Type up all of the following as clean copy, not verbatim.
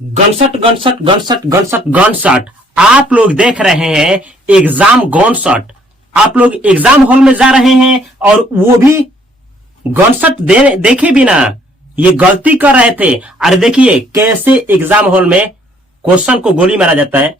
गनसट गनसट गनसट गनसट गनसट। आप लोग देख रहे हैं एग्जाम गनसट। आप लोग एग्जाम हॉल में जा रहे हैं और वो भी गनसट देखे बिना ये गलती कर रहे थे। अरे देखिए कैसे एग्जाम हॉल में क्वेश्चन को गोली मारा जाता है।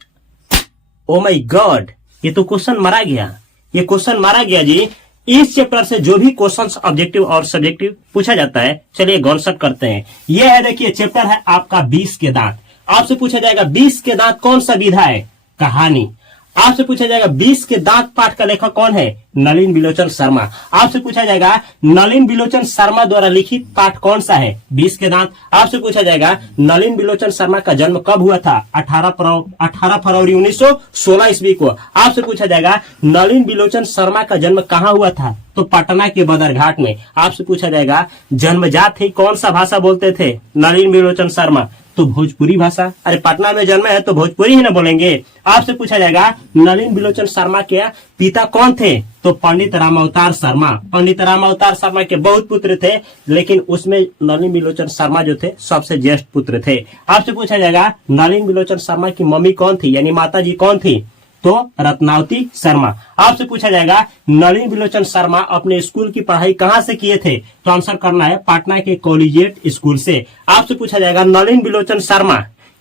ओ माय गॉड, ये तो क्वेश्चन मारा गया, ये क्वेश्चन मारा गया जी। इस चैप्टर से जो भी क्वेश्चंस ऑब्जेक्टिव और सब्जेक्टिव पूछा जाता है, चलिए गौरसट करते हैं। ये है देखिए चैप्टर है आपका 20 के दांत। आपसे पूछा जाएगा 20 के दांत कौन सा विधा है? कहानी। आपसे पूछा जाएगा 20 के दांत पाठ का लेखक कौन है? नलिन बिलोचन शर्मा। आपसे पूछा जाएगा नलिन बिलोचन शर्मा द्वारा लिखित पाठ कौन सा है? 20 के दांत। आपसे पूछा जाएगा नलिन बिलोचन शर्मा का जन्म कब हुआ था? 18 फरवरी 1916 ईस्वी को। आपसे पूछा जाएगा नलिन बिलोचन शर्मा का जन्म कहाँ हुआ था? तो पटना के बदरघाट में। आपसे पूछा जाएगा जन्मजात ही कौन सा भाषा बोलते थे नलिन बिलोचन शर्मा? तो भोजपुरी भाषा। अरे पटना में जन्म है तो भोजपुरी ही ना बोलेंगे। आपसे पूछा जाएगा नलिन बिलोचन शर्मा के पिता कौन थे? तो पंडित रामावतार शर्मा। पंडित रामावतार शर्मा के बहुत पुत्र थे, लेकिन उसमें नलिन बिलोचन शर्मा जो थे सबसे ज्येष्ठ पुत्र थे। आपसे पूछा जाएगा नलिन बिलोचन शर्मा की मम्मी कौन थी, यानी माता जी कौन थी? तो रत्नावती शर्मा। आपसे पूछा जाएगा नलिन बिलोचन शर्मा अपने स्कूल की पढ़ाई कहां से किए थे? तो आंसर करना है पटना के कॉलेजिएट स्कूल से। आपसे पूछा जाएगा नलिन बिलोचन शर्मा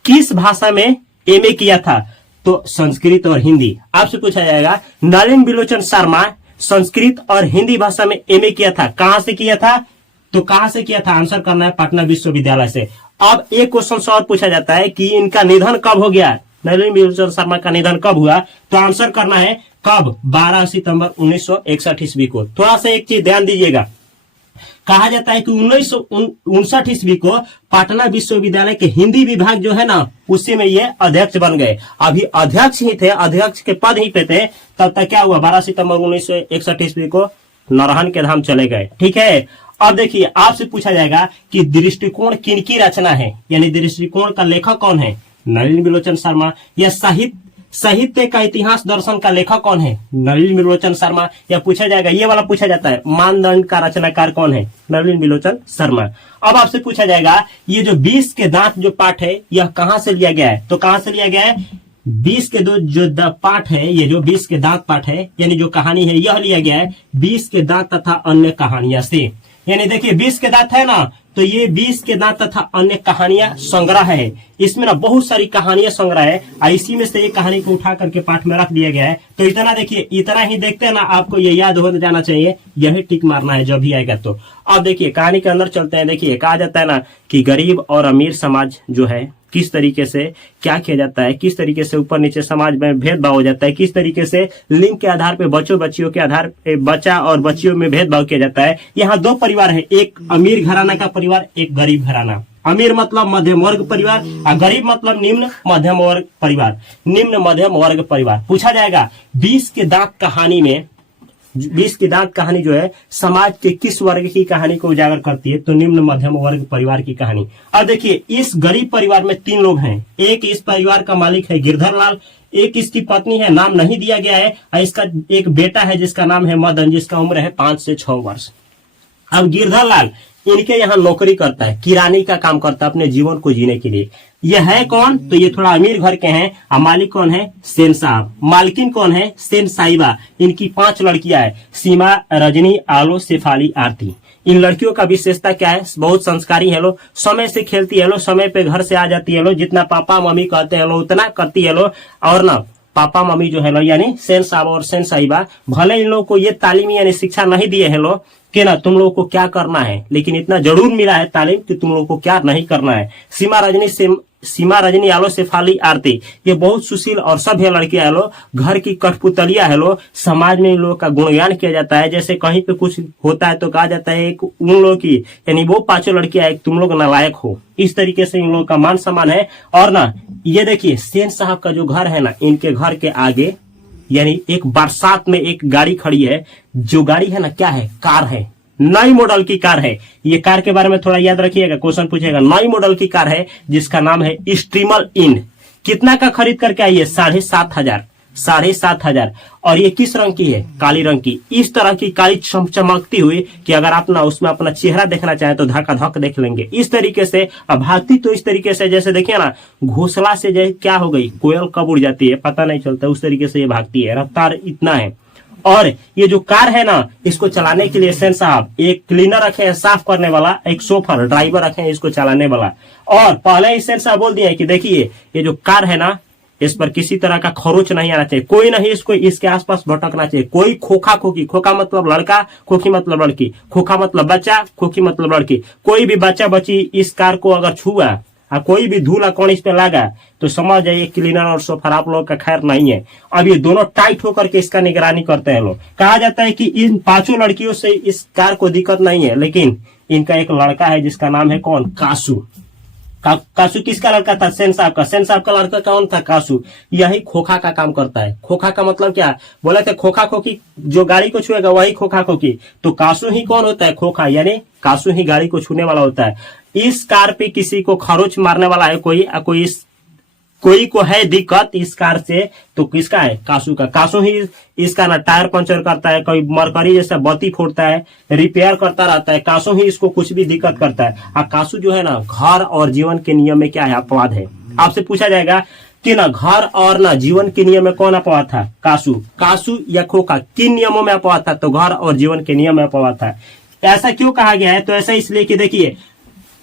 किस भाषा में एमए किया था? तो संस्कृत और हिंदी। आपसे पूछा जाएगा नलिन बिलोचन शर्मा संस्कृत और हिंदी भाषा में एमए किया था, कहां से किया था? तो कहां से किया था? आंसर करना है पटना विश्वविद्यालय से। अब एक क्वेश्चन और पूछा जाता है कि इनका निधन कब हो गया? नलिन बिलोचन शर्मा का निधन कब हुआ? तो आंसर करना है कब? 12 सितंबर 1961 ईस्वी को। थोड़ा सा एक चीज ध्यान दीजिएगा, कहा जाता है कि 1959 ईस्वी को पटना विश्वविद्यालय के हिंदी विभाग जो है ना, उसी में ये अध्यक्ष बन गए। अभी अध्यक्ष ही थे, अध्यक्ष के पद ही पे थे। तब तक क्या हुआ? 12 सितंबर 1961 ईस्वी को नरहन के धाम चले गए। ठीक है। अब देखिए आपसे पूछा जाएगा कि दृष्टिकोण किनकी रचना है, यानी दृष्टिकोण का लेखक कौन है? नलिन बिलोचन शर्मा। या साहित्य का इतिहास दर्शन का लेखक कौन है? नलिन बिलोचन शर्मा। या पूछा जाएगा, ये वाला पूछा जाता है, मानदंड का रचनाकार कौन है? नलिन बिलोचन शर्मा। अब आपसे पूछा जाएगा ये जो 20 के दांत जो पाठ है यह कहां से लिया गया है? तो कहां से लिया गया है? 20 के जो पाठ है, ये जो 20 के दांत पाठ है यानी जो कहानी है, यह लिया गया है 20 के दांत तथा अन्य कहानियां से। यानी देखिए 20 के दांत है ना, तो ये 20 के दांत तथा अन्य कहानियां संग्रह है। इसमें ना बहुत सारी कहानियां संग्रह है, इसी में से एक कहानी को उठा करके पाठ में रख दिया गया है। तो इतना देखिए, इतना ही देखते हैं ना, आपको ये याद हो जाना चाहिए, यही टिक मारना है जब भी आएगा। तो अब देखिए कहानी के अंदर चलते हैं। देखिए कहा जाता है ना कि गरीब और अमीर समाज जो है किस तरीके से क्या किया जाता है, किस तरीके से ऊपर नीचे समाज में भेदभाव हो जाता है, किस तरीके से लिंग के आधार पे बच्चों बच्चियों के आधार पे बच्चा और बच्चियों में भेदभाव किया जाता है। यहाँ दो परिवार है, एक अमीर घराना का परिवार, एक गरीब घराना। अमीर मतलब मध्यम वर्ग परिवार और गरीब मतलब निम्न मध्यम वर्ग परिवार। निम्न मध्यम वर्ग परिवार। पूछा जाएगा 20 के दांत कहानी में, 20 की दांत कहानी जो है समाज के किस वर्ग की कहानी को उजागर करती है? तो निम्न मध्यम वर्ग परिवार की कहानी। अब देखिए इस गरीब परिवार में 3 लोग हैं। एक इस परिवार का मालिक है गिरधर लाल, एक इसकी पत्नी है, नाम नहीं दिया गया है, और इसका एक बेटा है जिसका नाम है मदन, जिसका उम्र है 5 से 6 वर्ष। अब गिरधर लाल इनके यहाँ नौकरी करता है, किरानी का काम करता है अपने जीवन को जीने के लिए। यह है कौन? तो ये थोड़ा अमीर घर के हैं। और मालिक कौन है? सेन साहब। मालकिन कौन है? सेन साहिबा। इनकी 5 लड़कियां है, सीमा, रजनी, आलो, शेफाली, आरती। इन लड़कियों का विशेषता क्या है? बहुत संस्कारी है लो, समय से खेलती है लो, समय पे घर से आ जाती है लो, जितना पापा मम्मी कहते हैं लो उतना करती है लो। और ना पापा मम्मी जो है लो यानी सेन साहब और सेन साहिबा, भले इन लोगों को ये तालीम यानी शिक्षा नहीं दिए है लो कि ना तुम लोगों को क्या करना है, लेकिन इतना जरूर मिला है तालीम कि तुम लोगों को क्या नहीं करना है। सीमा रजनी आलो, शेफाली, आरती, ये बहुत सुशील और सभ्य लड़कियां है लो, घर की कठपुतलियां है लो। समाज में इन लोगों का गुणगान किया जाता है। जैसे कहीं पे कुछ होता है तो कहा जाता है एक उन लोगों की, यानी वो 5 लड़कियां है, तुम लोग नालायक हो। इस तरीके से इन लोगों का मान सम्मान है। और ना ये देखिए सेन साहब का जो घर है ना, इनके घर के आगे यानी एक बरसात में एक गाड़ी खड़ी है। जो गाड़ी है ना क्या है? कार है, नई मॉडल की कार है। ये कार के बारे में थोड़ा याद रखिएगा, क्वेश्चन पूछेगा। नई मॉडल की कार है जिसका नाम है स्ट्रीमर इन। कितना का खरीद करके आई है? 7,500। 7,500। और ये किस रंग की है? काली रंग की। इस तरह की काली चमकती हुई कि अगर आप ना उसमें अपना चेहरा देखना चाहें तो धक्का धक देख लेंगे। इस तरीके से अब भागती तो इस तरीके से, जैसे देखिए ना घोंसला से जैसे क्या हो गई, कोयल कब उड़ जाती है पता नहीं चलता, उस तरीके से ये भागती है। रफ्तार इतना है। और ये जो कार है ना, इसको चलाने के लिए सेन साहब एक क्लीनर रखे हैं साफ करने वाला, एक शोफर ड्राइवर रखे हैं इसको चलाने वाला। और पहले ही सेन साहब बोल दिया है कि देखिए ये जो कार है ना, इस पर किसी तरह का खरोच नहीं आना चाहिए, कोई नहीं इसको इसके आसपास भटकना चाहिए, कोई खोखा खोखी, खोखा मतलब लड़का, खोखी मतलब लड़की, खोखा मतलब बच्चा, खोखी मतलब लड़की, कोई भी बच्चा बच्ची इस कार को अगर छुआ और कोई भी धूला कौन इस पे लगा तो समझ जाइए क्लीनर और सोफर आप लोग का खैर नहीं है। अब ये दोनों टाइट होकर के इसका निगरानी करते हैं लोग। कहा जाता है कि इन 5 लड़कियों से इस कार को दिक्कत नहीं है, लेकिन इनका एक लड़का है जिसका नाम है कौन? कासू। कासू किसका लड़का था? सेन साहब का। सेन साहब का लड़का कौन था? कासू। यही खोखा का काम करता है। खोखा का मतलब क्या? बोले थे खोखा खोखी, जो गाड़ी को छुएगा वही खोखा खोखी। तो कासू ही कौन होता है? खोखा, यानी कासू ही गाड़ी को छूने वाला होता है। इस कार पे किसी को खरोच मारने वाला है कोई को है दिक्कत इस कार से, तो किसका है? कासू का। कासू ही इसका ना टायर पंचर करता है, कोई मरकरी जैसा बत्ती फोड़ता है, रिपेयर करता रहता है। कासू ही इसको कुछ भी दिक्कत करता है। और कासू जो है ना, घर और जीवन के नियम में क्या है? अपवाद है। आपसे पूछा जाएगा कि ना घर और ना जीवन के नियम में कौन अपवाद था? कासू। कासू या खोखा किन नियमों में अपवाद था? तो घर और जीवन के नियम में अपवाद था। ऐसा क्यों कहा गया है? तो ऐसा इसलिए कि देखिए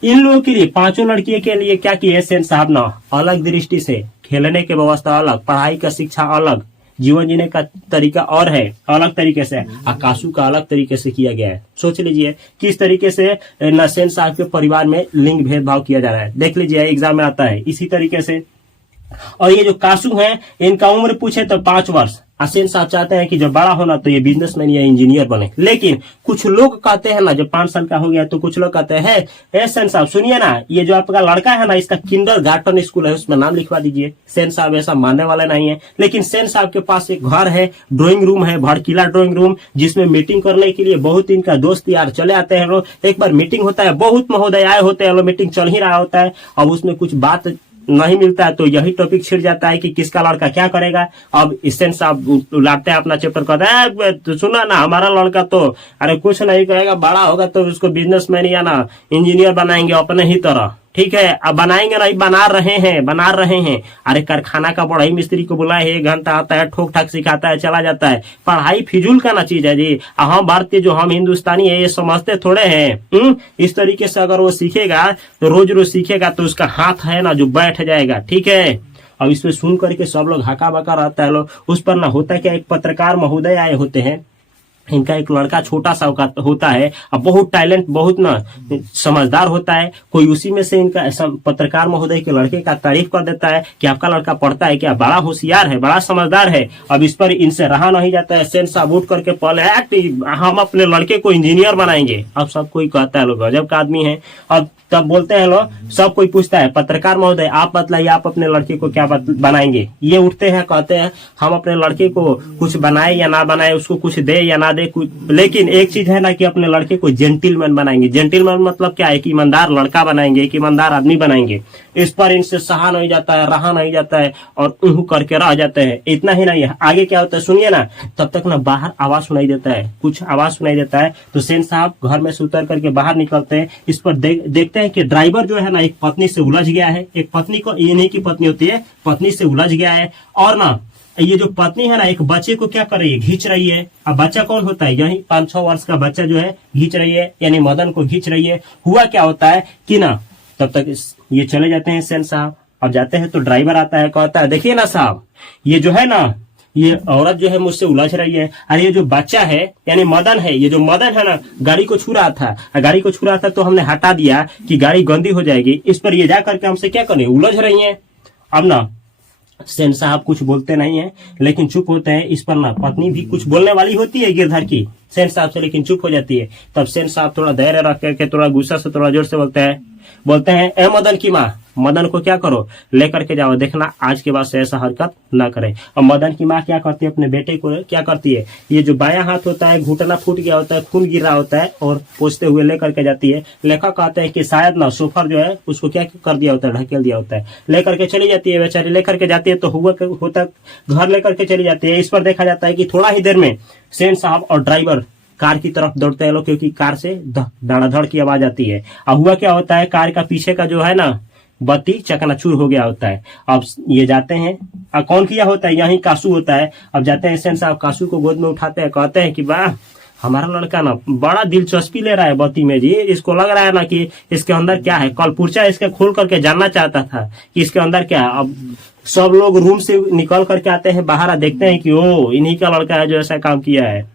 इन लोगों के लिए, 5 लड़कियों के लिए क्या किए सेन साहब ना, अलग दृष्टि से खेलने की व्यवस्था अलग, पढ़ाई का शिक्षा अलग, जीवन जीने का तरीका और है अलग तरीके से, आकाशु का अलग तरीके से किया गया है। सोच लीजिए किस तरीके से न सेन साहब के परिवार में लिंग भेदभाव किया जा रहा है। देख लीजिए एग्जाम में आता है इसी तरीके से। और ये जो कासू हैं इनका उम्र पूछे तो 5 वर्ष। सेन साहब चाहते हैं कि जब बड़ा होना तो ये बिजनेसमैन या इंजीनियर बने, लेकिन कुछ लोग कहते हैं ना जब 5 साल का हो गया तो कुछ लोग कहते हैं सेन साहब सुनिए ना, ये जो आपका लड़का है ना इसका किंडरगार्टन स्कूल है उसमें नाम लिखवा दीजिए। सेन साहब ऐसा मानने वाले नहीं है, लेकिन सेन साहब के पास एक घर है, ड्राइंग रूम है, भड़कीला ड्राइंग रूम, जिसमें मीटिंग करने के लिए बहुत इनका दोस्त यार चले आते हैं लोग। एक बार मीटिंग होता है, बहुत महोदय आए होते हैं लोग, मीटिंग चल ही रहा होता है, अब उसमें कुछ बात नहीं मिलता है तो यही टॉपिक छिड़ जाता है कि किसका लड़का क्या करेगा। अब सेन साहब लाते हैं अपना चैप्टर, कहते हैं तो सुना ना हमारा लड़का तो अरे कुछ नहीं करेगा, बड़ा होगा तो उसको बिजनेसमैन या ना इंजीनियर बनाएंगे अपने ही तरह। ठीक है, अब बनाएंगे नहीं, बना रहे हैं। अरे कारखाना का बढ़ई मिस्त्री को बुलाए, 1 घंटा आता है, ठोक ठाक सिखाता है, चला जाता है। पढ़ाई फिजूल का ना चीज है जी। हम भारतीय जो हम हिंदुस्तानी है ये समझते थोड़े हैं। इस तरीके से अगर वो सीखेगा तो रोज सीखेगा तो उसका हाथ है ना जो बैठ जाएगा। ठीक है, अब इसमें सुन करके सब लोग हका बका रहता है लोग। उस पर ना होता क्या, एक पत्रकार महोदय आए होते हैं, इनका एक लड़का छोटा सा होता है, अब बहुत टैलेंट, बहुत ना समझदार होता है। कोई उसी में से इनका पत्रकार महोदय के लड़के का तारीफ कर देता है कि आपका लड़का पढ़ता है क्या, बड़ा होशियार है, बड़ा समझदार है। अब इस पर इनसे रहा नहीं जाता है। सेन साहब उठ करके पहले हम अपने लड़के को इंजीनियर बनाएंगे। अब सब कोई कहता है लोग गजब का आदमी है। अब तब बोलते हैं लोग, सब कोई पूछता है पत्रकार महोदय आप बतलाइए आप अपने लड़के को क्या बनाएंगे। ये उठते हैं कहते हैं हम अपने लड़के को कुछ बनाए या ना बनाए, उसको कुछ दे या ना दे, लेकिन एक चीज है ना कि अपने लड़के को जेंटिलमैन बनाएंगे। जेंटिलमैन मतलब क्या है, एक ईमानदार लड़का बनाएंगे, एक ईमानदार आदमी बनाएंगे। इस पर इनसे सहा नहीं जाता है, रहा नहीं जाता है और करके रह जाते हैं। इतना ही नहीं है, आगे क्या होता है सुनिए ना। तब तक ना बाहर आवाज सुनाई देता है, कुछ आवाज सुनाई देता है तो सेन साहब घर में से उतर करके बाहर निकलते हैं। इस पर देखते हैं कि ड्राइवर जो है ना एक पत्नी से उलझ गया है। एक पत्नी को, ये नहीं की पत्नी होती है, पत्नी से उलझ गया है। और ना ये जो पत्नी है ना एक बच्चे को क्या कर रही है, खींच रही है। अब बच्चा कौन होता है, यही 5-6 वर्ष का बच्चा जो है खींच रही है, यानी मदन को खींच रही है। हुआ क्या होता है कि ना तब तक ये चले जाते हैं सेन साहब। अब जाते हैं तो ड्राइवर आता है, कहता है देखिए ना साहब, ये जो है ना ये औरत जो है मुझसे उलझ रही है। अरे ये जो बच्चा है यानी मदन है, ये जो मदन है ना गाड़ी को छू रहा था तो हमने हटा दिया कि गाड़ी गंदी हो जाएगी। इस पर ये जा करके हमसे क्या करें, उलझ रही है। अब ना सेन साहब कुछ बोलते नहीं है लेकिन चुप होते हैं। इस पर ना पत्नी भी कुछ बोलने वाली होती है गिरधर की सेन साहब से, लेकिन चुप हो जाती है। तब सेन साहब थोड़ा धैर्य रख करके थोड़ा गुस्सा से थोड़ा जोर से बोलते हैं ए मदन की माँ, मदन को क्या करो, लेकर के जाओ, देखना आज के बाद से ऐसा हरकत ना करे। और मदन की माँ क्या करती है, अपने बेटे को क्या करती है, ये जो बायां हाथ होता है, घुटना फूट गया होता है, खून गिर रहा होता है, और पोछते हुए लेकर के जाती है। लेखक कहते हैं कि शायद ना सोफर जो है उसको क्या कर दिया होता है, ढकेल दिया होता है, लेकर के चली जाती है बेचारी, लेकर के जाती है तो होता घर लेकर के चली जाती है। इस पर देखा जाता है कि थोड़ा ही देर में सेन साहब और ड्राइवर कार की तरफ दौड़ते हैं लोग, क्योंकि कार से धड़ाधड़ की आवाज आती है। अब हुआ क्या होता है, कार का पीछे का जो है ना बत्ती चकनाचूर हो गया होता है। अब ये जाते हैं, कौन किया होता है, यही कासू होता है। अब जाते हैं सेन साहब, कासू को गोद में उठाते हैं, कहते हैं कि वाह हमारा लड़का ना बड़ा दिलचस्पी ले रहा है बत्ती में जी, इसको लग रहा है ना कि इसके अंदर क्या है। कल पुर्चा इसके खोल करके जानना चाहता था कि इसके अंदर क्या है। अब सब लोग रूम से निकल करके आते हैं बाहर, देखते हैं कि ओ इन्हीं का लड़का है जो ऐसा काम किया है।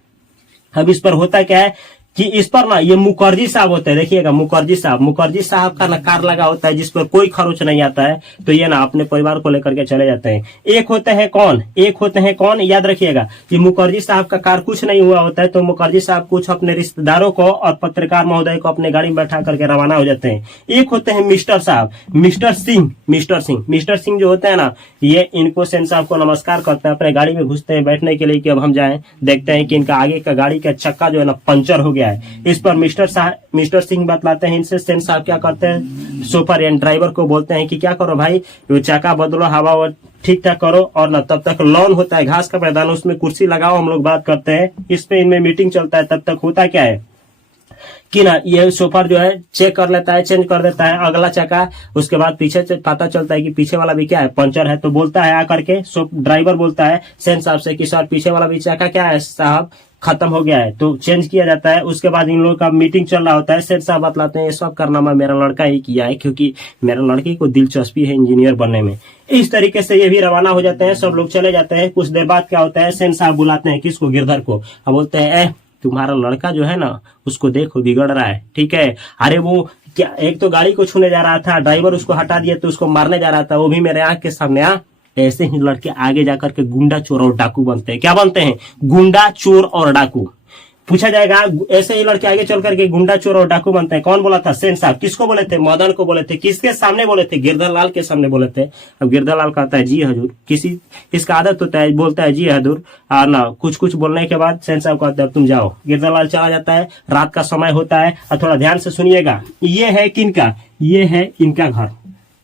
अब इस पर होता क्या है कि इस पर ना ये मुखर्जी साहब होते हैं, देखिएगा मुखर्जी साहब का ना कार लगा होता है जिस पर कोई खरोच नहीं आता है। तो ये ना अपने परिवार को लेकर के चले जाते हैं। एक होते हैं कौन, याद रखिएगा, ये मुखर्जी साहब का कार कुछ नहीं हुआ होता है। तो मुखर्जी साहब कुछ अपने रिश्तेदारों को और पत्रकार महोदय को अपने गाड़ी में बैठा करके रवाना हो जाते हैं। एक होते हैं मिस्टर सिंह जो होते हैं ना, ये इनको सेन साहब को नमस्कार करते हैं, अपने गाड़ी में घुसते हैं बैठने के लिए कि अब हम जाएं। देखते हैं कि इनका आगे का गाड़ी का चक्का जो है ना पंचर हो गया है। इस पर मिस्टर सिंह बतलाते हैं इनसे। सेन साहब क्या करते हैं, सोफर यानी ड्राइवर को बोलते हैं कि क्या करो भाई, वो चक्का बदलो, हवा ठीक ठाक करो, और ना तब तक लॉन होता है, घास का मैदान, उसमें कुर्सी लगाओ, हम लोग बात करते हैं। इस पे इनमें मीटिंग चलता है। तब तक होता क्या है कि ना ये सोफर जो है चेक कर लेता है, चेंज कर देता है अगला चक्का। उसके बाद पीछे से पता चलता है कि पीछे वाला भी क्या है, पंचर है। तो बोलता है आकर के ड्राइवर बोलता है सेन साहब से कि सर पीछे वाला भी चक्का क्या है साहब, खत्म हो गया है। तो चेंज किया जाता है। उसके बाद इन लोगों का मीटिंग चल रहा होता है। सेन साहब बतलाते हैं ये सब कारनामा मेरा लड़का ही किया है, क्योंकि मेरा लड़के को दिलचस्पी है इंजीनियर बनने में। इस तरीके से ये भी रवाना हो जाते हैं, सब लोग चले जाते हैं। कुछ देर बाद क्या होता है, सेन साहब बुलाते हैं किसको, गिरधर को। अब बोलते हैं तुम्हारा लड़का जो है ना उसको देखो बिगड़ रहा है, ठीक है। अरे वो क्या, एक तो गाड़ी को छूने जा रहा था, ड्राइवर उसको हटा दिया तो उसको मारने जा रहा था, वो भी मेरे आंख के सामने। ऐसे ही लड़के आगे जाकर के गुंडा चोर और डाकू बनते हैं। क्या बनते हैं, गुंडा चोर और डाकू। पूछा जाएगा ऐसे ही लड़के आगे चल करके गुंडा चोर और डाकू बनते हैं। कौन बोला था, सेन साहब। किसको बोले थे, मदन को बोले थे। किसके सामने बोले थे, गिरधर लाल के सामने बोले थे। अब गिरधर लाल कहता है जी हजूर, किसी इसका आदत होता है, बोलता है जी हजूर। और ना कुछ बोलने के बाद सेन साहब कहते हैं तुम जाओ। गिरधर लाल चला जाता है। रात का समय होता है। और थोड़ा ध्यान से सुनिएगा, ये है किनका, ये है इनका घर।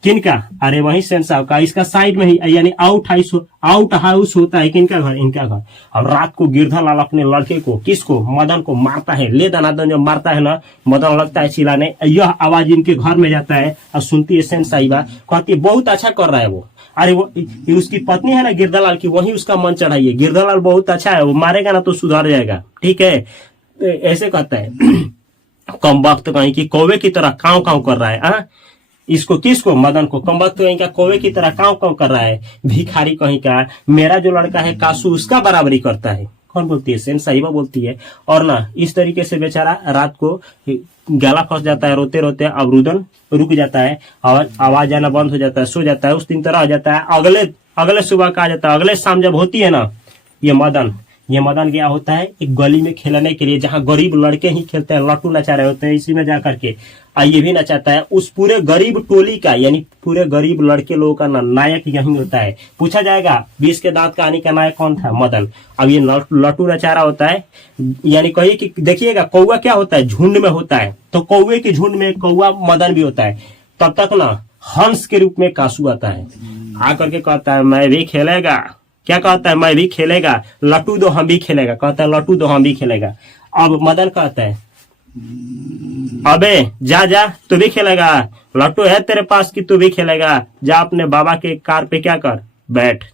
किनका, अरे वही सेन साहब का। इसका साइड में ही यानी आउट हाउस होता है किनका घर, इनका घर। अब रात को गिरधर लाल अपने लड़के को, किसको, मदन को मारता है। ले दनादन जब मारता है ना, मदन लगता है चिल्लाने। यह आवाज इनके घर में जाता है और सुनती है सेन साहिबा, कहती है बहुत अच्छा कर रहा है वो। अरे वो उसकी पत्नी है ना गिरधर लाल की, वही उसका मन चढ़ाइए। गिरधर लाल बहुत अच्छा है, वो मारेगा ना तो सुधर जाएगा, ठीक है, ऐसे कहता है। कम वक्त कहीं की कौवे की तरह काव काव कर रहा है। इसको, किसको, मदन को। कम वक्त कहीं का कौवे की तरह काव काव कर रहा है। भिखारी कहीं का, मेरा जो लड़का है कासू उसका बराबरी करता है। कौन बोलती है, सेन साहिबा बोलती है। और ना इस तरीके से बेचारा रात को गला फंस जाता है, रोते रोते। अब रुदन रुक जाता है, आवाज आना बंद हो जाता है, सो जाता है। उस दिन तरह हो जाता है। अगले सुबह का आ जाता है। अगले शाम जब होती है ना, ये मदन गया होता है एक गली में खेलने के लिए, जहाँ गरीब लड़के ही खेलते हैं, लट्टू नचा रहे होते हैं। इसी में जाकर के ये भी नचाता है। उस पूरे गरीब टोली का यानी पूरे गरीब लड़के लोगों का नायक यही होता है। पूछा जाएगा 20 के दांत कहानी का नायक कौन था, मदन। अब ये लट्टू नचा रहा होता है। यानी कहिए कि देखिएगा कौवा क्या होता है, झुंड में होता है। तो कौवे के झुंड में कौवा मदन भी होता है। तब तक ना हंस के रूप में कासू आता है, आकर के कहता है मैं भी खेलेगा। क्या कहता है, मैं भी खेलेगा। लट्टू दो हम भी खेलेगा, कहता है लट्टू दो हम भी खेलेगा। अब मदन कहता है अबे जा तू भी खेलेगा, लट्टू है तेरे पास कि तू भी खेलेगा, जा अपने बाबा के कार पे क्या कर बैठ।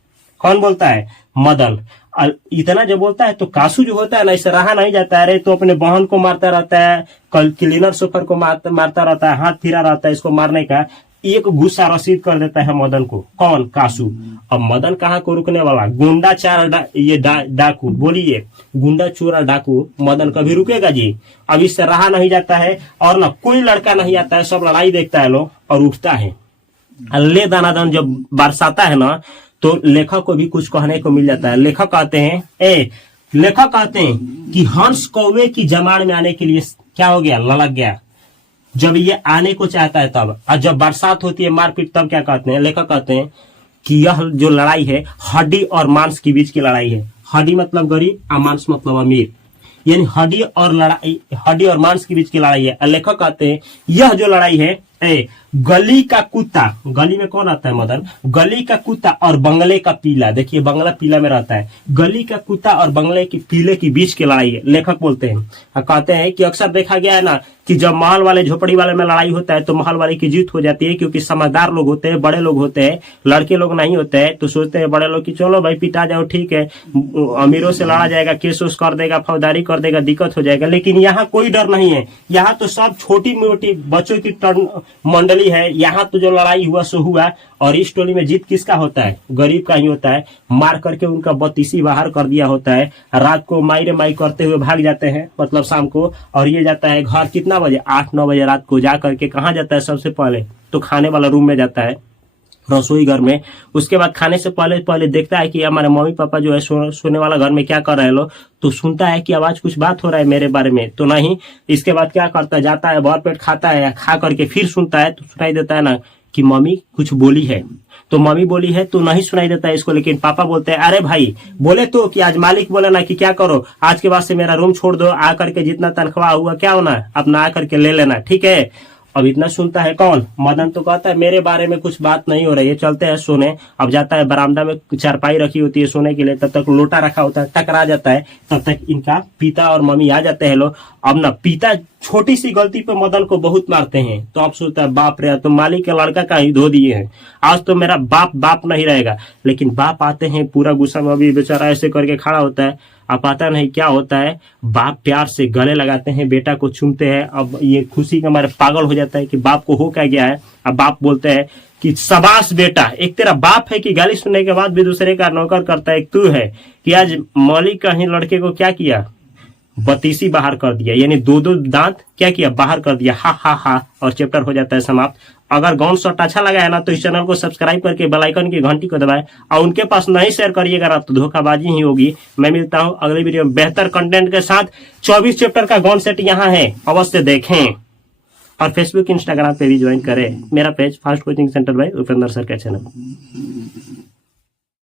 कौन बोलता है, मदन। इतना जब बोलता है तो कासू जो होता है ना, इसे रहा नहीं जाता है। अरे तो अपने बहन को मारता रहता है, कल क्लीनर सोफर को मारता रहता है, हाथ फिरा रहता है इसको मारने का। एक गुस्सा रसीद कर देता है मदन को। कौन, कासू। अब मदन कहाँ को रुकने वाला, गुंडा डाकू। बोलिए, गुंडा चोर और डाकू मदन कभी रुकेगा जी। अब इससे रहा नहीं जाता है। और ना कोई लड़का नहीं आता है, सब लड़ाई देखता है लोग और उठता है। ले दानादन जब बरसाता है ना, तो लेखक को भी कुछ कहने को मिल जाता है। लेखक कहते हैं कि हंस कौवे की जमाड़ में आने के लिए क्या हो गया, ललक गया। जब ये आने को चाहता है तब, और जब बरसात होती है मारपीट, तब क्या कहते हैं, लेखक कहते हैं कि यह जो लड़ाई है हड्डी और मांस के बीच की लड़ाई है। हड्डी मतलब गरीब और मांस मतलब अमीर, यानी हड्डी और मांस के बीच की लड़ाई है। लेखक कहते हैं यह जो लड़ाई है गली का कुत्ता, गली में कौन आता है मदन, गली का कुत्ता और बंगले का पीला, देखिए बंगला पीला में रहता है, गली का कुत्ता और बंगले के पीले के बीच की लड़ाई है। लेखक बोलते हैं, कहते हैं कि अक्सर देखा गया है ना कि जब महल वाले झोपड़ी वाले में लड़ाई होता है तो महल वाले की जीत हो जाती है, क्योंकि समझदार लोग होते हैं, बड़े लोग होते हैं, लड़के लोग नहीं होते हैं। तो सोचते हैं बड़े लोग कि चलो भाई पिटा जाओ, ठीक है, अमीरों से लड़ा जाएगा, केस उस कर देगा, फौजदारी कर देगा, दिक्कत हो जाएगा। लेकिन यहाँ कोई डर नहीं है, यहाँ तो सब छोटी मोटी बच्चों की मंडली है। यहाँ तो जो लड़ाई हुआ सो हुआ, और इस टोली में जीत किसका होता है, गरीब का ही होता है। मार करके उनका बत्तीसी बाहर कर दिया होता है, रात को माई रे माई करते हुए भाग जाते हैं, मतलब शाम को, और ये जाता है घर कितना बजे, 8-9 बजे रात को। जा करके कहाँ जाता है सबसे पहले, तो खाने वाला रूम में जाता है, रसोई घर में। उसके बाद खाने से पहले देखता है कि हमारे मम्मी पापा जो है सोने वाला घर में क्या कर रहे हैं लोग, तो सुनता है कि आवाज कुछ बात हो रहा है मेरे बारे में, तो नहीं। इसके बाद क्या करता है, जाता है भर पेट खाता है, खा करके फिर सुनता है तो सुनाई देता है ना कि मम्मी कुछ बोली है, तो मम्मी बोली है तो नहीं सुनाई देता है इसको। लेकिन पापा बोलते हैं अरे भाई बोले तो कि आज मालिक बोले ना कि क्या करो, आज के बाद से मेरा रूम छोड़ दो, आकर के जितना तनख्वाह हुआ क्या होना अपना आकर के ले लेना, ठीक है। अब इतना सुनता है कौन, मदन। तो कहता है मेरे बारे में कुछ बात नहीं हो रही है, चलते हैं सोने। अब जाता है बरामदा में, चारपाई रखी होती है सोने के लिए, तब तक लोटा रखा होता है, टकरा जाता है, तब तक इनका पिता और मम्मी आ जाते हैं लोग। अब ना पिता छोटी सी गलती पे मदन को बहुत मारते हैं, तो अब सोचता है बाप रे, तो मालिक के लड़का का ही धो दिए हैं, आज तो मेरा बाप नहीं रहेगा। लेकिन बाप आते हैं पूरा गुस्सा में, अभी बेचारा ऐसे करके खड़ा होता है। अब पता नहीं क्या होता है, बाप प्यार से गले लगाते हैं, बेटा को चूमते हैं। अब ये खुशी के मारे पागल हो जाता है कि बाप को हो क्या गया है। अब बाप बोलते हैं कि शाबाश बेटा, एक तेरा बाप है कि गाली सुनने के बाद भी दूसरे का नौकर करता है, एक तू है कि आज मौलिक का ही लड़के को क्या किया, बत्तीसी बाहर कर दिया, यानी दो दांत क्या किया, बाहर कर दिया, हा हा हा। और चैप्टर हो जाता है समाप्त। अगर गॉन शॉट अच्छा लगा है ना तो इस चैनल को सब्सक्राइब करके बेल आइकन की घंटी को दबाएं, और उनके पास नहीं शेयर करिएगा ना तो धोखाबाजी ही होगी। मैं मिलता हूं अगले वीडियो में बेहतर कंटेंट के साथ। 24 चैप्टर का गॉन सेट यहाँ है, अवश्य देखें। और फेसबुक इंस्टाग्राम पे भी ज्वाइन करें मेरा page fast coaching centre by Upendra sir का चैनल।